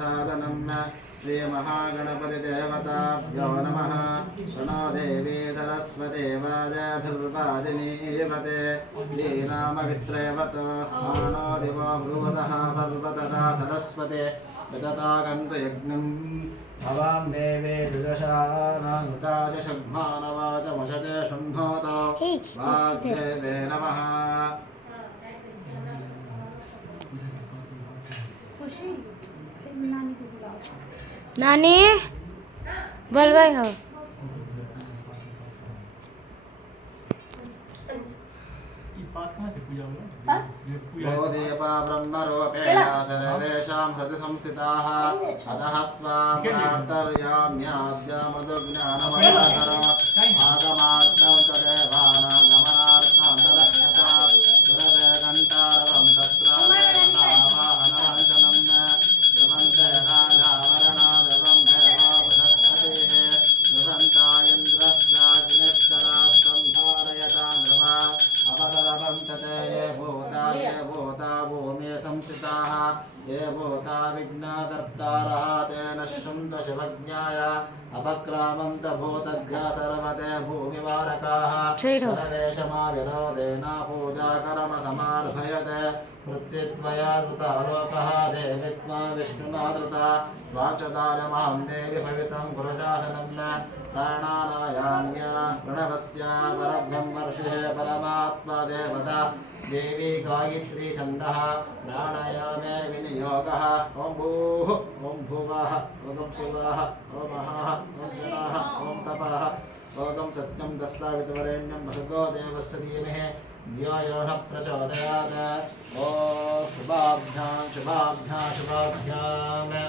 प्रसादनम् श्री महागणपति देवताभ्यो नमः प्रणो देवी सरस्वती वाजभिर्वाजिनीवते दीनामवित्रैवतो मानो दिवो ब्रूवतः पर्वतदा सरस्वते विदतागन्तयज्ञम् भवान् देवे दुदशानानुताज शग्मानवाचमुषते शृण्वतो वाग्देवे नमः नानी बोलवाई हो बोधेपा ब्रह्मरूपेण सर्वेषां हृदि संस्थिताः अतः स्वां प्रार्थयाम्याद्यमदज्ञानमयकर आगमार्थं तदेवानां गमनार्थं तदक्षता गुरवे घण्टारवं तत्रावाहनवाञ्चनं ध्रुवन्ते राजावरणादवं देवावसस्पतिः ध्रुवन्ता इन्द्रश्चाग्निश्चराष्ट्रं धारयता ध्रुवा अपसरवन्तते ये भूता भूमे संस्थिताः ये भूता विघ्नकर्तारः तेन शृण्व शिवज्ञाय अपक्रामन्त भूतध्या सर्वते भूमिवारकाः सर्वेशमाविरोधेन पूजाकर्मसमार्भयते वृत्तित्वया कृता लोकः देवी त्वा विष्णुना धृता वाचदायमां देवि भवितं कुरुशासनं प्राणानायाम्या प्रणवस्य परब्रह्मर्षिः परमात्मा देवता देवी गायत्री छन्दः प्राणायामे विनियोगः ॐ भूः ॐ भुवः ॐ शिवः ॐ महः ॐ जनाः ॐ तपः ॐ सत्यं दस्तावितवरेण्यं भर्गो देवस्य धीमहि धियो यो नः प्रचोदयात् ॐ शुभाभ्यां शुभाभ्यां शुभाभ्यां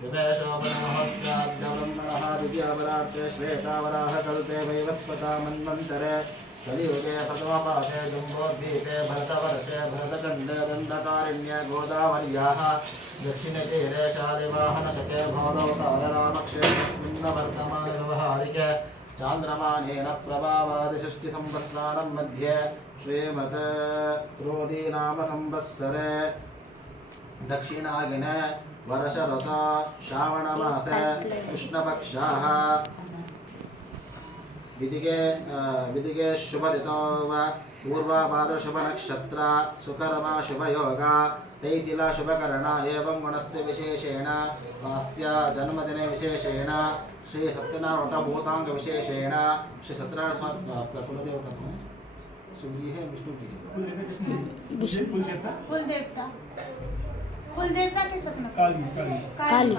शुभे शोभनमहोत्सवाद्यब्रह्मणः द्वितीयावरार्ते श्वेतावराहकल्पे वैवस्वतामन्वन्तरे कलियुगे प्रथमपाशे जम्बोद्वीपे भरतवर्षे भरतखण्डे दण्डकारिण्ये गोदावर्याः दक्षिणतीरे शालिवाहनशके भोदवताररामक्षेत्रस्मिन् वर्तमानव्यवहारिके चान्द्रमानेन प्रभावादिषष्टिसंवत्सराणां मध्ये श्रीमत् क्रोधीनाम संवत्सरे दक्षिणागिने वर्षरत श्रावणमासे कृष्णपक्षाः विदिगे शुभऋतो पूर्वापाद शुभनक्षत्र सुकर्मा शुभयोगा तैतिला शुभकरणा एवं गुणस्य विशेषेण अस्य जन्मदिने विशेषेण श्री सत्यनारायण भूतांग विशेषेण श्री सत्यनारायण कुलदेवता शिव जी है विष्णु जी कुलदेवता के काली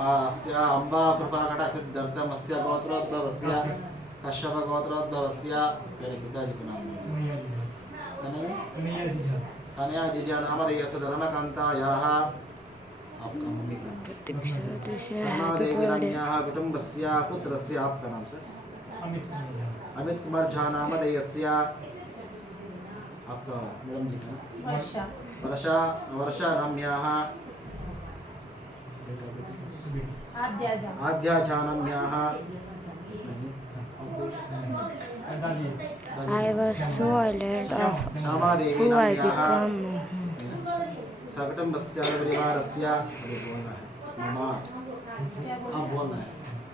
अस्य अम्बा कृपाकटाक्षसिद्ध्यर्थम् अस्य गोत्रोद्भवस्य कश्यप गोत्रोद्भवस्य मेरे पिताजी का नाम कन्या जीजा नामधेयस्य धर्मकान्तायाः आपका मम्मी का नामधेयन्याः कुटुम्बस्य पुत्रस्य आपका नाम सर अमित कुमार झा नामधेयस्य आपका मैडम जी का वर्षा नाम्याः आद्या जानम्याः I was so alert of who I become. सकटम्बस्य परिवारस्य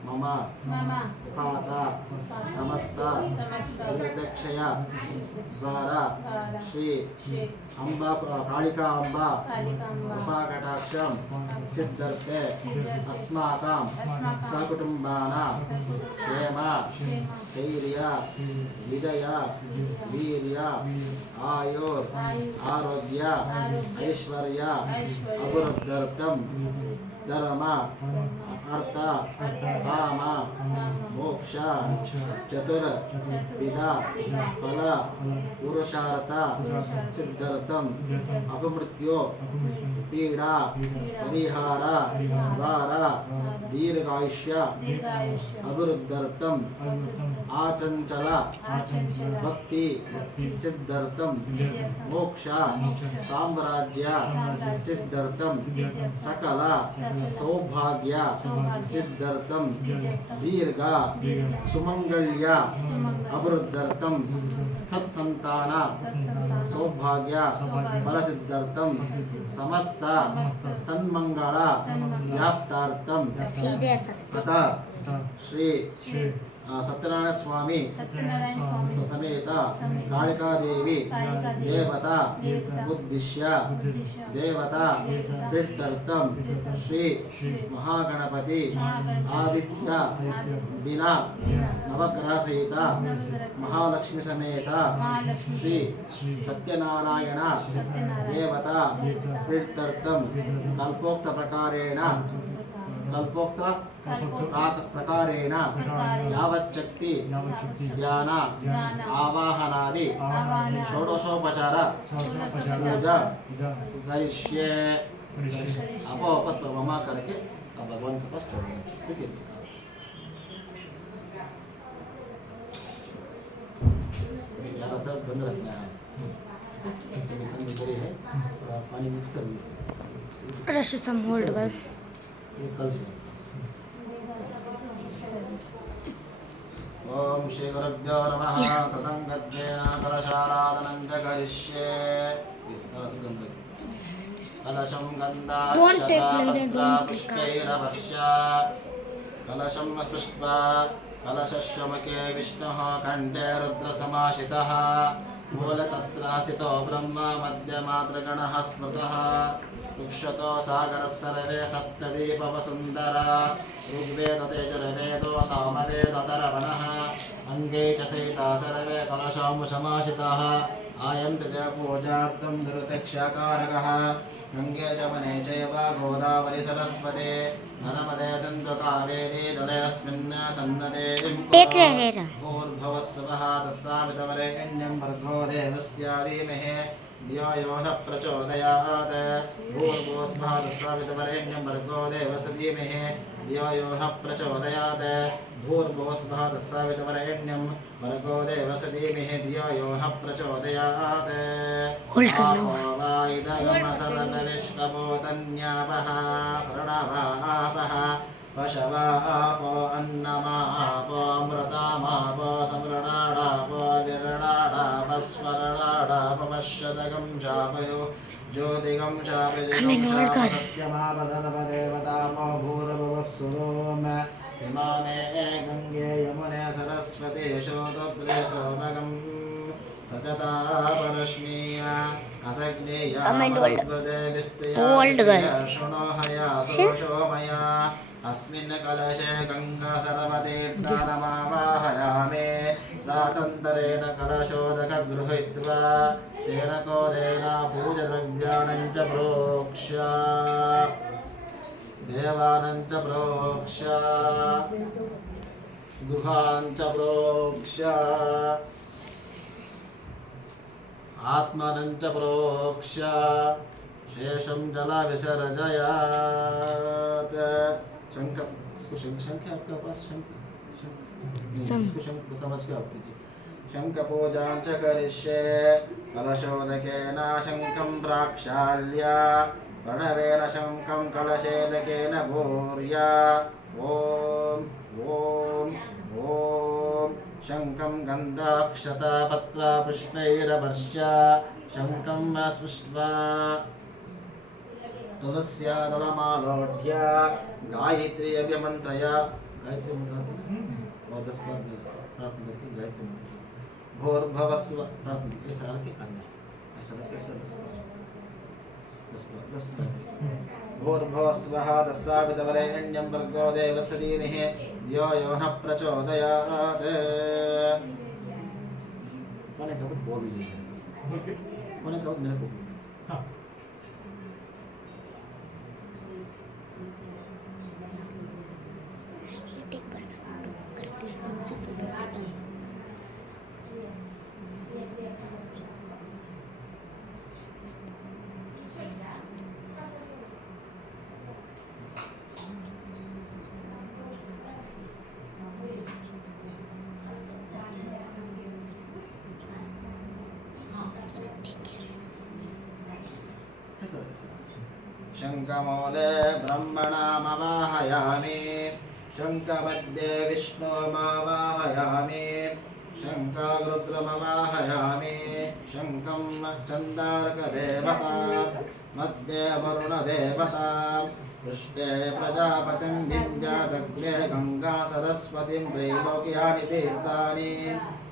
मम पाता समस्त विदक्षय द्वारा श्री अम्बा कालिका अम्बा कृपाकटाक्षं सिद्धर्थे अस्माकं सकुटुम्बानां क्षेम धैर्य विजय वीर्य आयुर् आरोग्य ऐश्वर्य अभिवृद्ध्यर्थं धर्म अर्थ काम मोक्ष चतुर्विधा फल पुरुषार्थ सिद्ध्यर्थम अपमृत्यो पीड़ा परिहार द्वारा दीर्घायुष्य अभिवृद्ध्यर्थम आचंचल भक्ति सिद्ध्यर्थम मोक्ष साम्राज्य सिद्ध्यर्थम सकल सौभाग्य सिद्ध्यर्थम दीर्घ सुमंगल्य अभिवृद्ध्यर्थम सत्संतान सौभाग्य फलसिद्ध्यर्थम समस्त सन्मंगल व्याप्तार्थम सीधे फर्स्ट तथा श्री सत्यनारायण स्वामी समेत कालिका देवी देवता उद्दिश्य देवता प्रीत्यर्थम श्री महागणपति आदित्य दिन नवग्रह सहित महालक्ष्मी समेत श्री सत्यनारायण देवता प्रीत्यर्थम कल्पोक्त प्रकारेण यावच्छक्ति ध्यान आवाहनादि षोडशोपचार पूजा करिष्ये। आप वापस वमा करके भगवान के पास छोड़ना ठीक है। ज़्यादातर बंद रखना है, है पानी मिक्स कर दीजिए। रश सम होल्ड कर ओम श्री गुरुभ्यो नमः। ततं गद्येन कलशाराधनं च करिष्ये। कलशं गन्धाक्षतापत्रपुष्पैरवर्ष्य कलशं स्पृष्ट्वा कलशस्य मुखे विष्णुः कण्ठे रुद्रसमाश्रितः मूलतत्रासितो ब्रह्मा मध्यमातृगणः स्मृतः वृक्षतो सागरः सर्वे सप्तदीपवसुन्धरा ऋग्वेदतेजुर्वेदो सामवेदोतरवणः अङ्गे च सहिता सर्वे कलशामुशमाशिताः आयन्ति पूजार्थं धृतक्षकारकः गङ्गे च वने चैव गोदावरी सरस्वती नर्मदे सिन्धु कावेरी जलेऽस्मिन् सन्नदे भूर्भुवस्सुवः तस्सावितवरेण्यं भर्गो देवस्य धीमहि धियो यो नः प्रचोदयात् भूर्भुवस्सुवः तस्सावितवरेण्यं भर्गो देवस्य धीमहि धियो यो नः प्रचोदयात् भूर्भुवस्सुवः तस्सावितवरेण्यं भर्गो देवस्य धीमहि धियो यो नः प्रचोदयात् सर्वविश्वभूतन्यापः प्रणवापः पशवापो अन्नमापो अमृतमापो समृणाडापो विरणाडापः स्वरणाडापश्यतगं शापयो ज्योतिगं शापयुगं शाप सत्यमाप सर्वदेवतापो भूर्भुवस्सुरोम इमामे गङ्गे यमुने सरस्वती शोतोद्रे सोमगम् सचता परश्नीय असग्नेया शृणोहया सोषोमया अस्मिन् कलशे गङ्गा सर्वतीर्थानमावाहयामि रातन्तरेण कलशोदकगृहीत्वा तेन कोदेन पूजद्रव्याणं च प्रोक्ष्य देवानं च प्रोक्ष्य गुहां च प्रोक्ष्य आत्मनं च प्रोक्ष्य शेषं जलविसर्जयात्। शंख इसको शंख है आपके पास शंख इसको शंख समझ के आप कीजिए। शंख पूजां च करिष्ये कलशोदकेन शंखं प्राक्षाल्य प्रणवेन शंखं कलशेदकेन भूर्या ॐ ॐ ॐ शंखं गन्धाक्षतापत्रपुष्पैरवर्ष्य शंखं स्पृष्ट्वा तुलस्या दलमालोढ्य गायत्री अभिमन्त्रय गायत्री मंत्र और 10 बार प्रार्थना करके गायत्री मंत्र भूर्भुवस्सुव प्रार्थना ऐसा करके करना ऐसा करके ऐसा 10 गायत्री भूर्भुवस्सुवः तस्सावितवरेण्यं भर्गो देवस्य धीमहि धियो यो नः प्रचोदयात्। मैंने कहा बोल दीजिए मैंने कहा मेरे को हाँ शङ्खमूले ब्रह्मणामवाहयामि शङ्खमध्ये विष्णुमवाहयामि शङ्खरुद्रमवाहयामि शङ्खं चन्दार्कदेवता मध्ये वरुणदेवता पृष्ठे प्रजापतिं विन्द्यादग्रे गङ्गा सरस्वतीं त्रैलोक्यानि तीर्थानि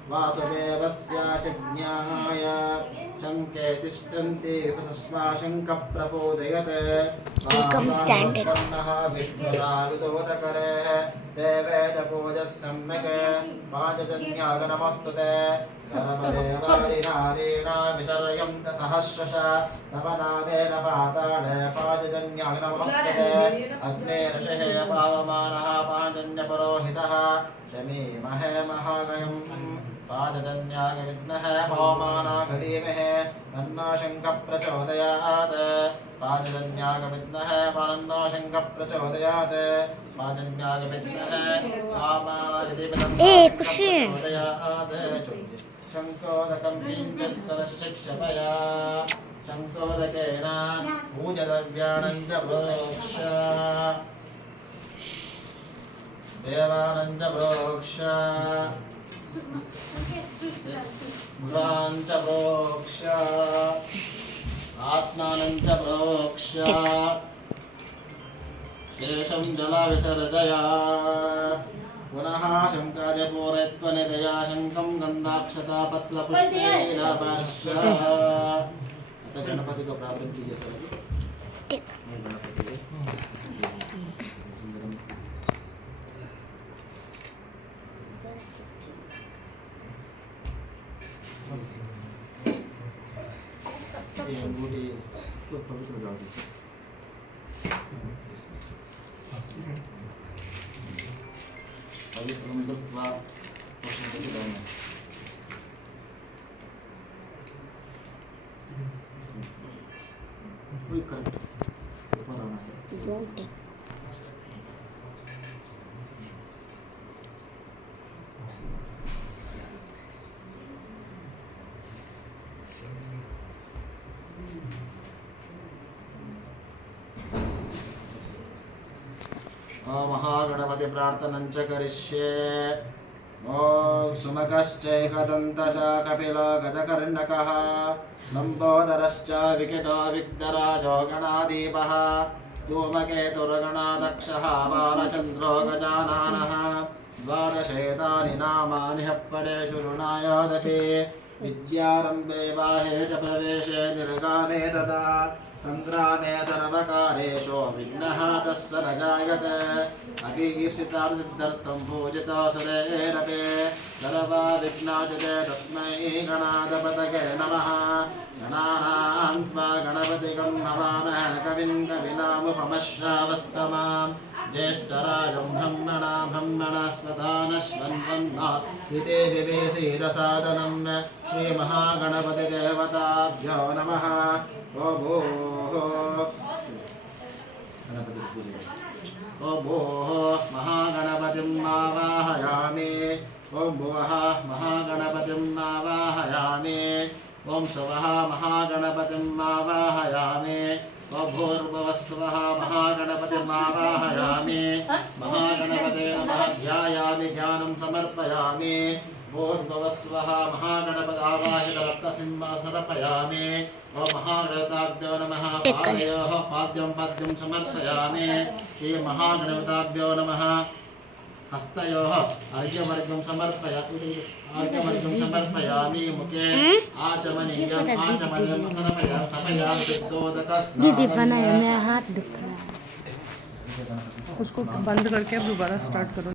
वासुदेवस्य चिज्ञाय शङ्खे तिष्ठन्ति तस्मा शङ्खप्रपूजयत् उत्पन्नः विष्णुना विदोदकरे देवे च पूजः सम्यक् पाञ्चजन्यागनमस्तुते सर्वदेवारिनारेण विसर्यन्त सहस्रश नवनादेन पाताळे पाञ्चजन्यागनमस्तुते अग्ने ऋषिः पावमानः पाञ्चजन्यपुरोहितः शमीमहे महागयम् पाञ्चजन्यागविद्महे पवमानागधीमहे तन्नो शङ्खः प्रचोदयात् पाञ्चजन्यागविद्महे तन्नो शङ्खः प्रचोदयात् पाञ्चजन्यागविद्महे प्रचोदयात् शङ्कोदकं किञ्चित् कलशशिक्षपया शङ्कोदकेन पूजद्रव्याणं च प्रोक्ष देवानं च प्रोक्ष च प्रोक्ष आत्मानं च प्रोक्ष शेषं जलविसर्जय पुनः शङ्कादिपूरयत्वनिदया शङ्खं गन्धाक्षता पत्रपुष्पेन वर्ष अतः गणपति को प्रार्थना कीजिए सर अंगूठी तो पवित्र डाल दीजिए पवित्र मंत्र कोई करेक्ट ऊपर आना है महागणपति प्रार्थनं च करिष्ये ॐ सुमकश्चैकदन्तच कपिलो गजकर्णकः लम्बोदरश्च विकटो विघ्नराजो गणाधीपः धूमकेतुर्गणादक्षः बालचन्द्रो गजाननः द्वादशेतानि नामानि हप्पडे शृणुयादपि विद्यारम्भे बाहे च प्रवेशे निर्गामे तदा संग्रामे सर्वकारेषु विघ्नः तस्य न जायते अभीप्सितार्थं पूजितोऽसुरैरपि सर्वा विघ्नाजुते तस्मै गणाधिपतये नमः गणानां त्वा गणपतिगं नमामः कविं कविनामुपमश्रावस्तमां ज्येष्ठराजं ब्रह्मणस्पदानश्वन्वन्ना इति विवेशितसादनं श्रीमहागणपतिदेवताभ्यो नमः ओ भोः महागणपतिं आवाहयामि ॐ भुवः महागणपतिं आवाहयामि ॐ स्वः महागणपतिं आवाहयामि ॐ भूर्भुवस्वः महागणपतिं आवाहयामि महागणपते नमः ध्यायामि ज्ञानं समर्पयामि भूर्भुवस्वः महागणपदावाहितरक्तसिंह समर्पयामि ॐ महागणपताभ्यो नमः पादयोः पाद्यं पद्यं समर्पयामि श्रीमहागणपताभ्यो नमः हस्तयोः अर्घ्यवर्गं समर्पयामि मुखे आचमनीयं समर्पयामि सिद्धोदकस्नानं दीदी बनाया मेरा हाथ दुख रहा है उसको बंद करके अब दोबारा स्टार्ट करो।